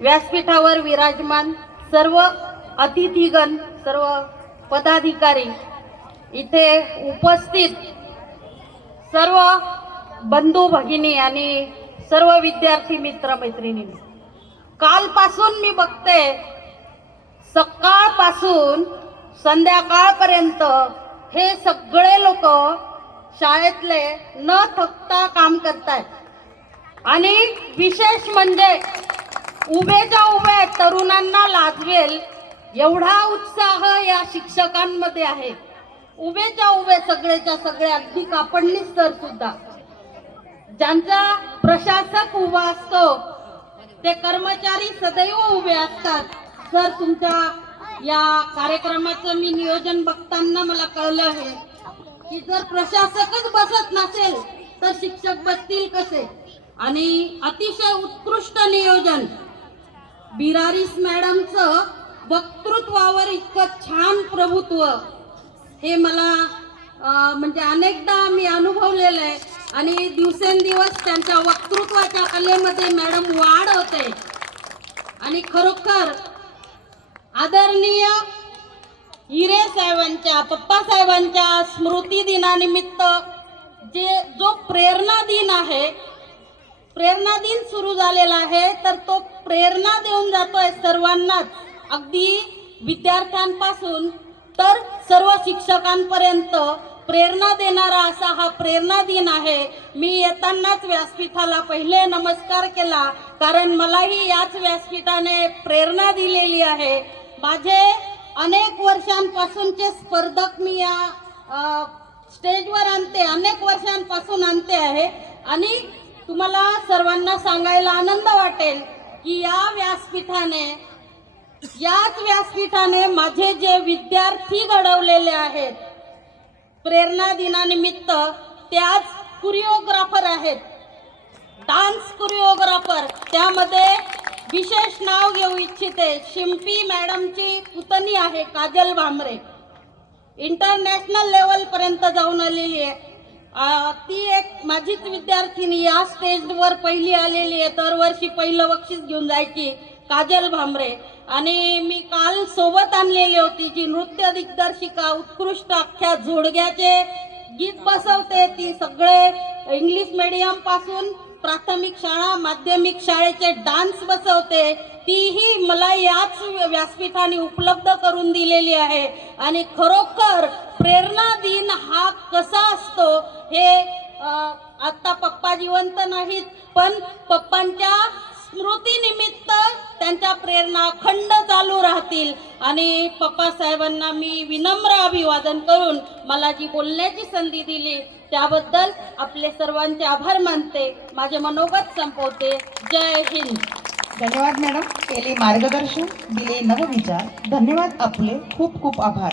व्यासपीठावर विराजमान सर्व अतिथीगण सर्व पदाधिकारी इथे उपस्थित सर्व बंधू भगिनी आणि सर्व विद्यार्थी मित्र मैत्रिणी कालपासून मी बघते सकाळपासून संध्याकाळपर्यंत हे सगळे लोक शाळेतले न थकता काम करतायत. आणि विशेष म्हणजे उभेच्या उभे तरुणांना लाजवेल. एवढा उत्साह या शिक्षकांमध्ये आहे. उभेच्या उभे सगळेच्या सगळे अगदी कापडणी तर सुद्धा. ज्यांचा प्रशासक उभा असतो ते कर्मचारी सदैव उभे असतात. सर तुमच्या या कार्यक्रमाचं मी नियोजन बघताना मला कळलं आहे की जर प्रशासकच बसत नसेल तर शिक्षक बसतील कसे? आणि अतिशय उत्कृष्ट नियोजन. बिरारीस मॅडमचं वक्तृत्वावर इतकं छान प्रभुत्व. हे मला म्हणजे अनेकदा मी अनुभवलेलं आहे. आणि दिवसेंदिवस त्यांच्या वक्तृत्वाच्या कलेमध्ये मॅडम वाढ होते आणि खरोखर आदरणीय हिरे साहेबांच्या पप्पा साहेबांच्या स्मृती दिनानिमित्त जे जो प्रेरणा दिन आहे प्रेरणा दिन सुरू झालेला आहे तर तो प्रेरणा देऊन जातोय सर्वांनाच. अगदी विद्यार्थ्यांपासून तर सर्व शिक्षकांपर्यंत प्रेरणा देणारा असा हा प्रेरणा दिन आहे. मी येतानाच व्यासपीठाला पहिले नमस्कार केला कारण मलाही याच व्यासपीठाने प्रेरणा दिलेली आहे. माझे अनेक वर्षांपासूनचे स्पर्धक मी या स्टेजवर आणते अनेक वर्षांपासून आणते आहे. आणि तुम्हाला सर्वांना सांगायला आनंद वाटेल की या व्यासपीठाने याच व्यासपीठाने माझे जे विद्यार्थी घडवलेले आहेत प्रेरणा दिनानिमित्त ते आज कुरिओग्राफर आहेत. डान्स कुरिओग्राफर त्यामध्ये विशेष नाव घेऊ इच्छिते शिंपी मॅडमची पुतणी आहे काजल भांबरे इंटरनॅशनल लेवलपर्यंत जाऊन आलेली आहे. ती एक माझीच विद्यार्थिनी या स्टेजवर पहिली आलेली आहे. दरवर्षी पहिलं बक्षीस घेऊन जायची काजल भांबरे. आणि मी काल सोबत आणलेली होती जी नृत्य दिग्दर्शिका उत्कृष्ट अख्ख्या जोडग्याचे गीत बसवते ती सगळे इंग्लिश मीडियमपासून प्राथमिक शाळा माध्यमिक शाळेचे डान्स बसवते. तीही मला याच व्यासपीठाने उपलब्ध करून दिलेली आहे. आणि खरोखर प्रेरणा दिन हा कसा असतो हे आत्ता पप्पा जिवंत नाहीत पण पप्पांच्या स्मृतीनिमित्त त्यांच्या प्रेरणा अखंड चालू राहतील आणि पप्पा साहेबांना मी विनम्र अभिवादन करून मला जी बोलण्याची संधी दिली. त्याबद्दल आपले सर्वांचे आभार मानते. माझे मनोगत संपवते. जय हिंद. धन्यवाद मॅडम. केले मार्गदर्शन दिले नवविचार. धन्यवाद आपले. खूप खूप आभार.